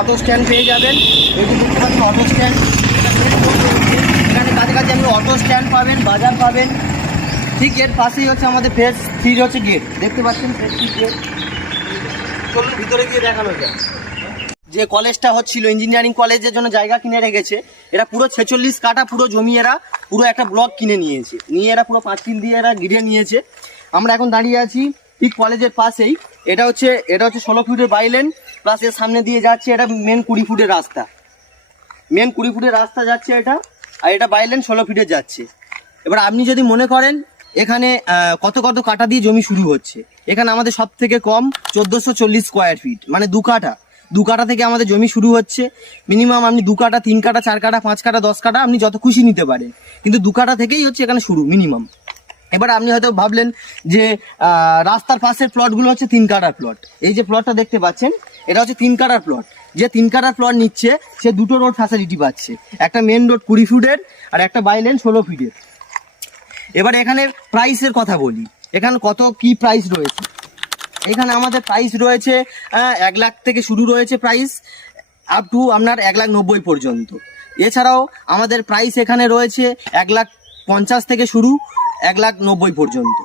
Auto stand পেয়ে যাবেন। এই যে দেখতে পাচ্ছেন অটো স্ট্যান্ড, এখানে কাছাকাছি আপনি অটো স্ট্যান্ড পাবেন, বাজার পাবেন। ঠিক এর পাশেই হচ্ছে আমাদের ফেজ 3 হচ্ছে গেট, দেখতে পাচ্ছেন ফেজ 3 গেট। চলুন ভিতরে গিয়ে দেখানো যায়। যে কলেজটা হচ্ছিল ইঞ্জিনিয়ারিং কলেজের জন্য জায়গা কিনে রেখেছে, এরা পুরো 46 কাঠা পুরো জমি এরা পুরো একটা ব্লক কিনে নিয়েছে, নিয়ে এরা পুরো পাঁচিল দিয়ে এরা ঘিরে নিয়েছে। আমরা এখন দাঁড়িয়ে আছি ঠিক কলেজের পাশেই। এটা হচ্ছে 16 ফুটের বাইলেন, প্লাস এর সামনে দিয়ে যাচ্ছে এটা মেন 20 ফুটের রাস্তা, মেন 20 ফুটের রাস্তা যাচ্ছে এটা, আর এটা বাইলেন 16 ফিটের যাচ্ছে। এবার আপনি যদি মনে করেন এখানে কত কত কাঠা দিয়ে জমি শুরু হচ্ছে, এখানে আমাদের সব থেকে কম 1440 স্কোয়ার ফিট, মানে 2 কাঠা থেকে আমাদের জমি শুরু হচ্ছে। মিনিমাম আপনি 2 কাঠা, 3 কাঠা, 4 কাঠা, 5 কাঠা, 10 কাঠা আপনি যত খুশি নিতে পারেন, কিন্তু 2 কাঠা থেকেই হচ্ছে এখানে শুরু মিনিমাম। এবার আপনি হয়তো ভাবলেন যে রাস্তার পাশের প্লটগুলো হচ্ছে 3 কাঠার প্লট। এই যে প্লটটা দেখতে পাচ্ছেন এটা হচ্ছে 3 কাঠার প্লট। যে 3 কাঠার প্লট নিচ্ছে সে দুটো রোড ফ্যাসিলিটি পাচ্ছে, একটা মেন রোড 20 ফুটের আর একটা বাইলেন 16 ফিটের। এবার এখানে প্রাইসের কথা বলি, এখানে কত কি প্রাইস রয়েছে। এখানে আমাদের প্রাইস রয়েছে 1 লাখ থেকে শুরু রয়েছে প্রাইস, আপ টু আপনার 1,90,000 পর্যন্ত। এছাড়াও আমাদের প্রাইস এখানে রয়েছে 1,50,000 থেকে শুরু 1,90,000 পর্যন্ত।